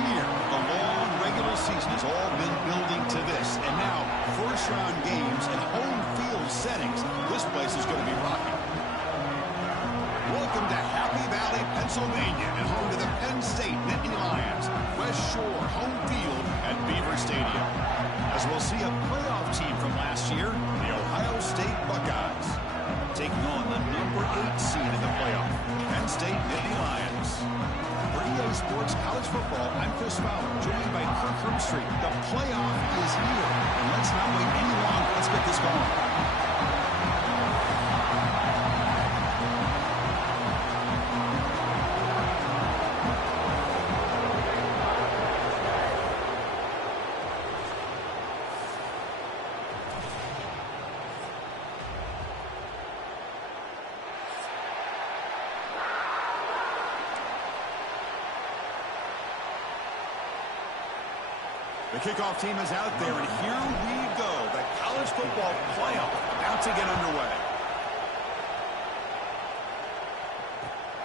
here. The long regular season has all been building to this. And now, first-round games and home field settings. This place is going to be rocking. Welcome to Happy Valley, Pennsylvania, and home to the Penn State Nittany Lions. West Shore home field at Beaver Stadium. As we'll see a playoff team from last year, the Ohio State Buckeyes, taking on the number 8 seed in the playoff, Penn State Nittany Lions. For EA Sports College Football, I'm Chris Fowler, joined by Kirk Herbstreit. The playoff is here, and let's not wait any longer. Let's get this going. The kickoff team is out there, and here we go. The college football playoff about to get underway.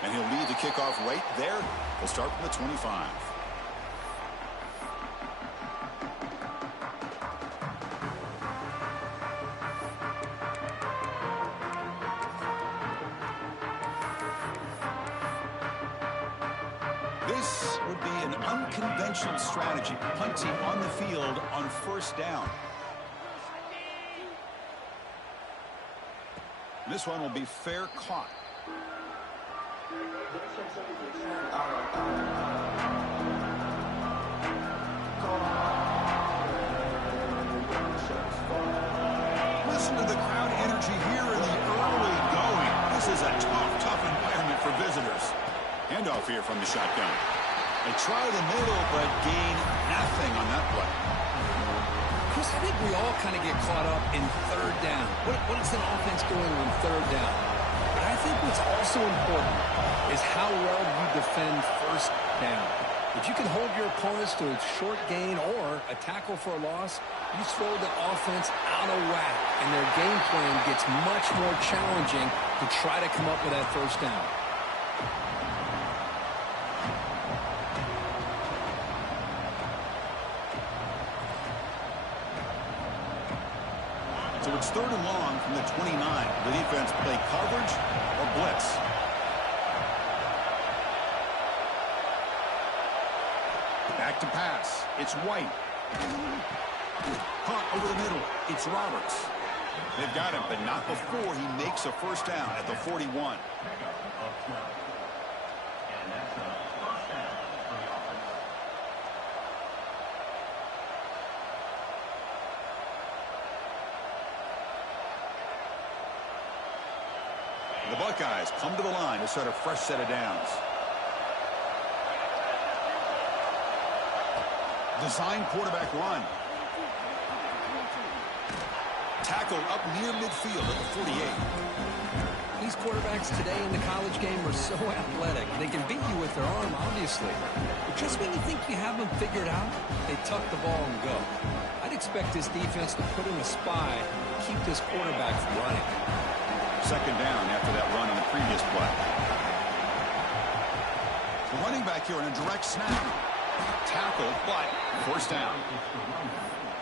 And he'll lead the kickoff right there. We'll start from the 25. This would be an unconventional strategy, punting on the field on first down. This one will be fair caught. Listen to the crowd energy here in the early going. This is a tough environment for visitors. Handoff here from the shotgun. They try the middle, but gain nothing on that play. Chris, I think we all kind of get caught up in third down. What is an offense doing on third down? But I think what's also important is how well you defend first down. If you can hold your opponents to a short gain or a tackle for a loss, you throw the offense out of whack, and their game plan gets much more challenging to try to come up with that first down. So it's third and long from the 29. The defense play coverage or blitz. Back to pass. It's White. Caught over the middle. It's Roberts. They've got him, but not before he makes a first down at the 41. The Buckeyes come to the line to start a fresh set of downs. Design quarterback run. Tackle up near midfield at the 48. These quarterbacks today in the college game are so athletic. They can beat you with their arm, obviously. But just when you think you have them figured out, they tuck the ball and go. I'd expect this defense to put in a spy, keep this quarterback from running. Second down after that run on the previous play. The running back here in a direct snap. Tackle, but first down.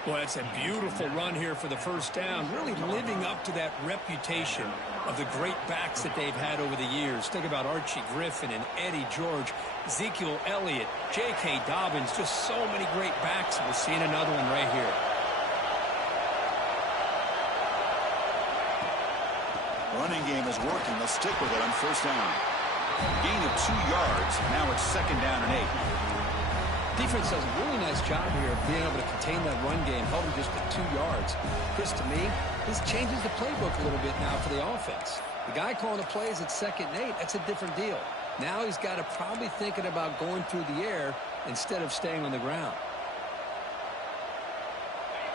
Boy, that's a beautiful run here for the first down. Really living up to that reputation of the great backs that they've had over the years. Think about Archie Griffin and Eddie George, Ezekiel Elliott, J.K. Dobbins, just so many great backs. We're seeing another one right here. Running game is working. They'll stick with it on first down. Gain of 2 yards. Now it's second down and 8. Defense does a really nice job here of being able to contain that run game, held them just at 2 yards. Chris, to me, this changes the playbook a little bit now for the offense. The guy calling the plays at second and 8, that's a different deal. Now he's got to probably thinking about going through the air instead of staying on the ground.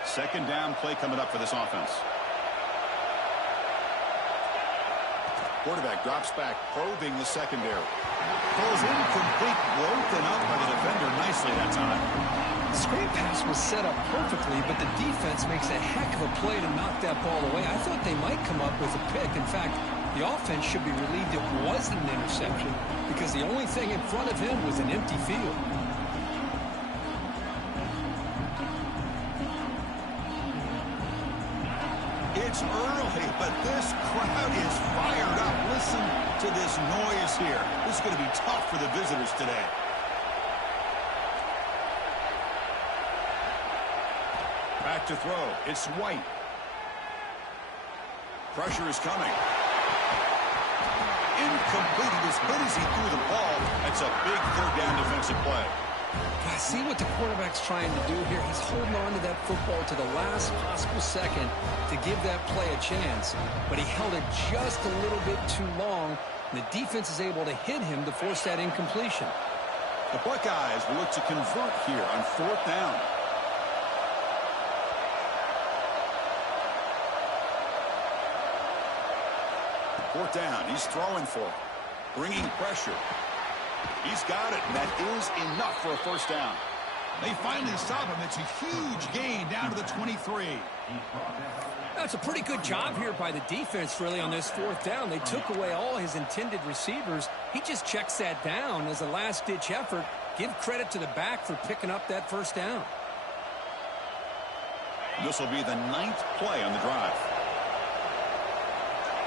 Second down play coming up for this offense. Quarterback drops back, probing the secondary. Falls incomplete, broken up by the defender nicely that time. The screen pass was set up perfectly, but the defense makes a heck of a play to knock that ball away. I thought they might come up with a pick. In fact, the offense should be relieved it wasn't an interception because the only thing in front of him was an empty field. early, but this crowd is fired up. Listen to this noise here. This is going to be tough for the visitors today. Back to throw. It's White. Pressure is coming. Incomplete. As good as he threw the ball, that's a big third down defensive play. God, see what the quarterback's trying to do here. He's holding on to that football to the last possible second to give that play a chance. But he held it just a little bit too long. And the defense is able to hit him to force that incompletion. The Buckeyes will look to convert here on fourth down. Fourth down. He's throwing for it. Bringing pressure. He's got it, and that is enough for a first down. They finally stop him. It's a huge gain down to the 23. That's a pretty good job here by the defense, really, on this fourth down. They took away all his intended receivers. He just checks that down as a last-ditch effort. Give credit to the back for picking up that first down. This will be the 9th play on the drive.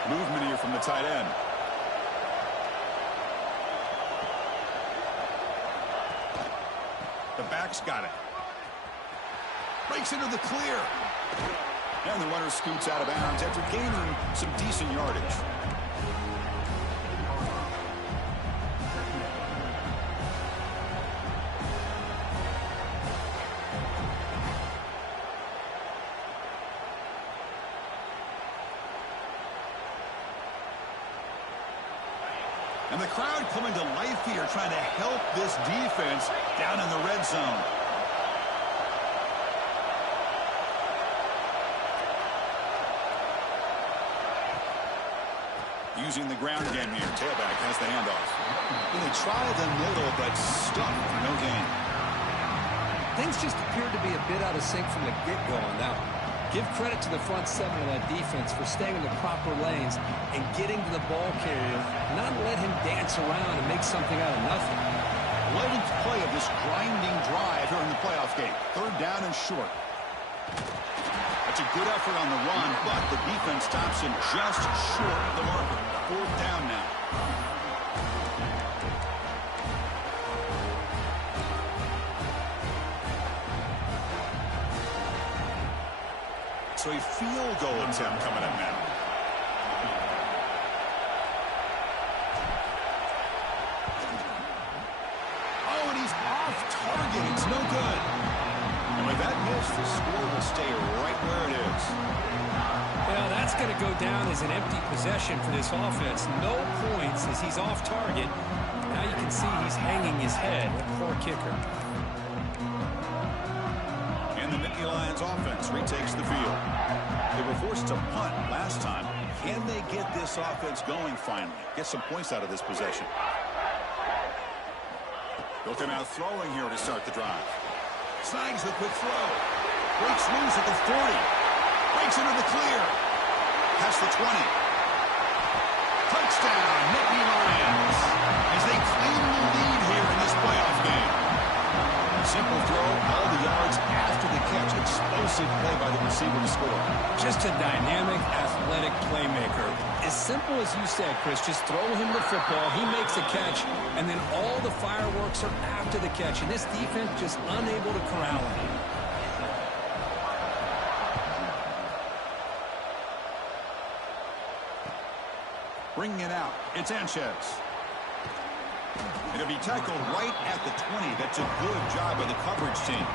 Movement here from the tight end. The back's got it. Breaks into the clear. And the runner scoots out of bounds after gaining some decent yardage. And the crowd coming to life here, trying to help this defense down in the red zone. Using the ground game here. Tailback has the handoff. And they try the middle, but stuck for no gain. Things just appeared to be a bit out of sync from the get-go on that one. Give credit to the front seven of that defense for staying in the proper lanes and getting to the ball carrier, not let him dance around and make something out of nothing. 11th play of this grinding drive here in the playoff game. Third down and short. That's a good effort on the run, but the defense stops him just short of the marker. Fourth down now. So a field goal attempt coming up now. Oh, and he's off target. It's no good. And with that miss, the score will stay right where it is. Well, that's going to go down as an empty possession for this offense. No points as he's off target. Now you can see he's hanging his head. A poor kicker. And the Nittany Lions offense retakes the field. They were forced to punt last time. Can they get this offense going finally? Get some points out of this possession. Looking out throwing here to start the drive. Snags the quick throw. Breaks loose at the 40. Breaks into the clear. Past the 20. Touchdown, Nittany Lions. As they claim the lead here in this playoff game. Simple throw, all the yards after the catch. Explosive play by the receiver to score. Just a dynamic, athletic playmaker. As simple as you said, Chris, just throw him the football, he makes a catch, and then all the fireworks are after the catch. And this defense just unable to corral him. Bringing it out, it's Sanchez. It'll be tackled right at the 20. That's a good job by the coverage team.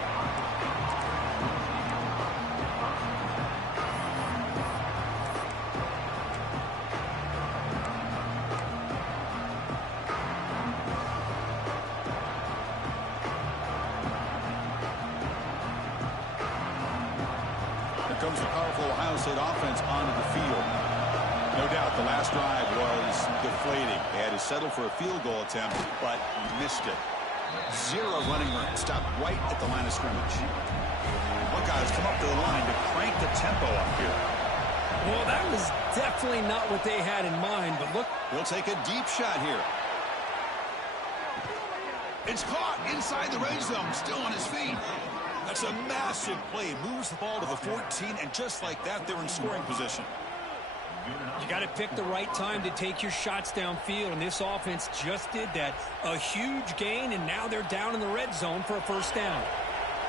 Here comes the powerful Ohio State offense onto the field. No doubt the last drive was deflating. They had to settle for a field goal attempt, but missed it. Zero running room. Stopped right at the line of scrimmage. Buckeyes come up to the line to crank the tempo up here. Well, that was definitely not what they had in mind, but look. He'll take a deep shot here. It's caught inside the red zone, still on his feet. That's a massive play. Moves the ball to the 14, and just like that, they're in scoring position. You got to pick the right time to take your shots downfield, and this offense just did that. A huge gain, and now they're down in the red zone for a first down.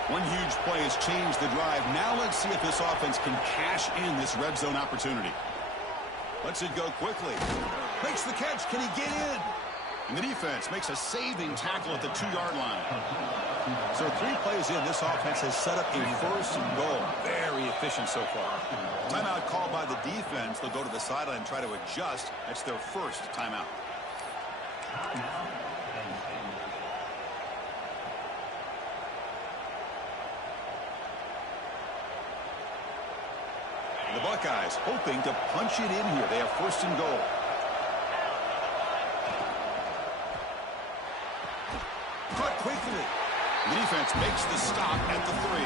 One huge play has changed the drive. Now let's see if this offense can cash in this red zone opportunity. Lets it go quickly. Makes the catch. Can he get in? And the defense makes a saving tackle at the 2-yard line. So 3 plays in, this offense has set up a first and goal. Very efficient so far. Timeout called by the defense. They'll go to the sideline and try to adjust. That's their first timeout. The Buckeyes hoping to punch it in here. They have first and goal. Cut quickly. The defense makes the stop at the 3.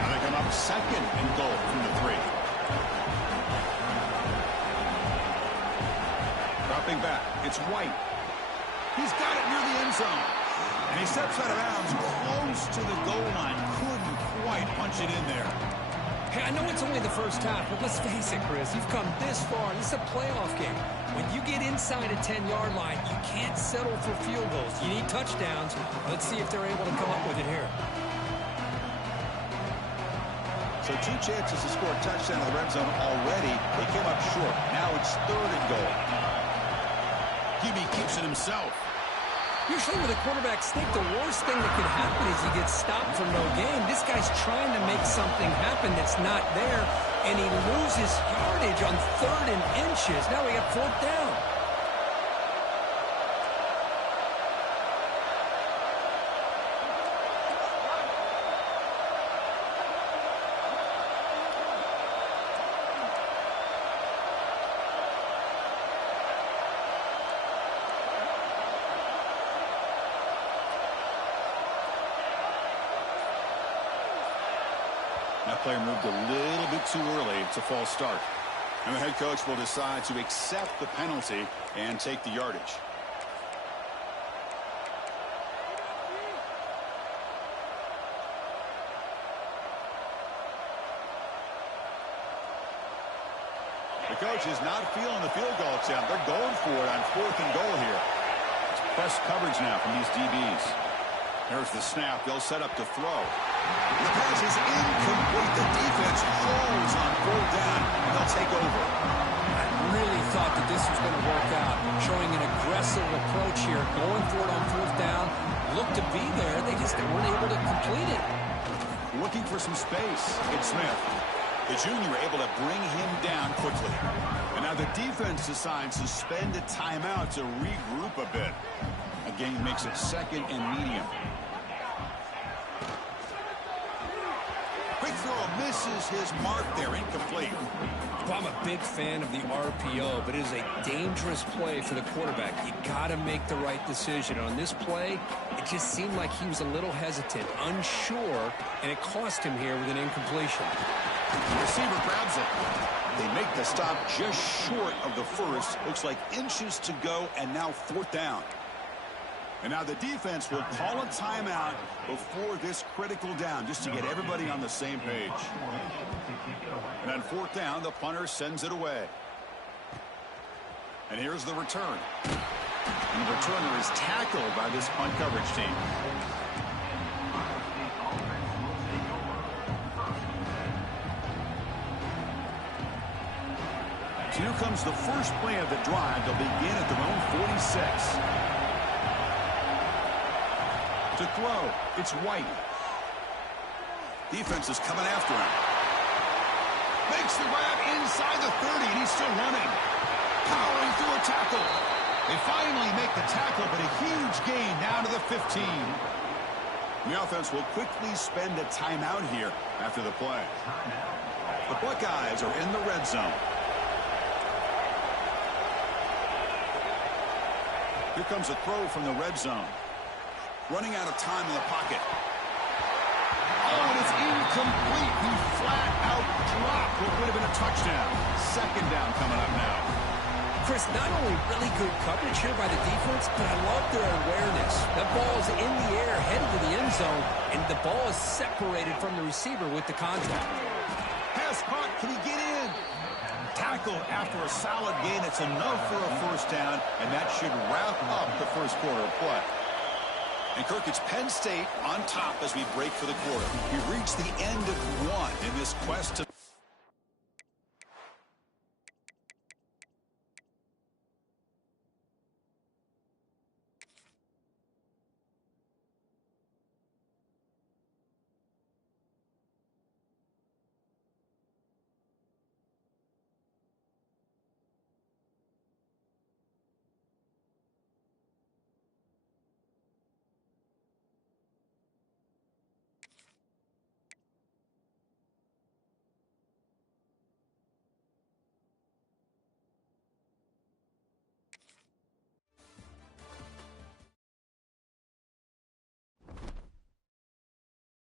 Now they come up second and goal from the 3. Dropping back. It's White. He's got it near the end zone. And he steps out of bounds close to the goal line. Couldn't quite punch it in there. Hey, I know it's only the first half, but let's face it, Chris. You've come this far. This is a playoff game. When you get inside a 10-yard line, you can't settle for field goals. You need touchdowns. Let's see if they're able to come up with it here. So 2 chances to score a touchdown in the red zone already. They came up short. Now it's third and goal. Hebe keeps it himself. Usually with a quarterback sneak, the worst thing that could happen is he gets stopped for no gain. This guy's trying to make something happen that's not there, and he loses yardage on 3rd and inches. Now we got 4th down. That player moved a little bit too early. It's a false start. And the head coach will decide to accept the penalty and take the yardage. The coach is not feeling the field goal attempt. They're going for it on 4th and goal here. It's press coverage now from these DBs. There's the snap. They'll set up to throw. The pass is incomplete. The defense holds on 4th down, and they'll take over. I really thought that this was going to work out. Showing an aggressive approach here. Going for it on 4th down. Looked to be there. They weren't able to complete it. Looking for some space. It's Smith. The junior able to bring him down quickly. And now the defense decides to spend a timeout to regroup a bit. Again, makes it 2nd and medium. Quick throw misses his mark there. Incomplete. Well, I'm a big fan of the RPO, but it is a dangerous play for the quarterback. You got to make the right decision. On this play, it just seemed like he was a little hesitant, unsure, and it cost him here with an incompletion. The receiver grabs it. They make the stop just short of the first. Looks like inches to go, and now 4th down. And now the defense will call a timeout before this critical down, just to get everybody on the same page. And on 4th down, the punter sends it away. And here's the return. And the returner is tackled by this punt coverage team. So here comes the first play of the drive. They'll begin at their own 46. To throw, it's White. Defense is coming after him. Makes the grab inside the 30, and he's still running. Powering through a tackle. They finally make the tackle, but a huge gain down to the 15. The offense will quickly spend a timeout here after the play. The Buckeyes are in the red zone. Here comes a throw from the red zone. Running out of time in the pocket. Oh, and it's incomplete. He flat out dropped what would have been a touchdown. 2nd down coming up now. Chris, not only really good coverage here by the defense, but I love their awareness. That ball is in the air, headed to the end zone, and the ball is separated from the receiver with the contact. Pass caught. Can he get in? tackle after a solid gain. It's enough for a first down, and that should wrap up the first quarter of play. And Kirk, it's Penn State on top as we break for the quarter. We've reached the end of one in this quest to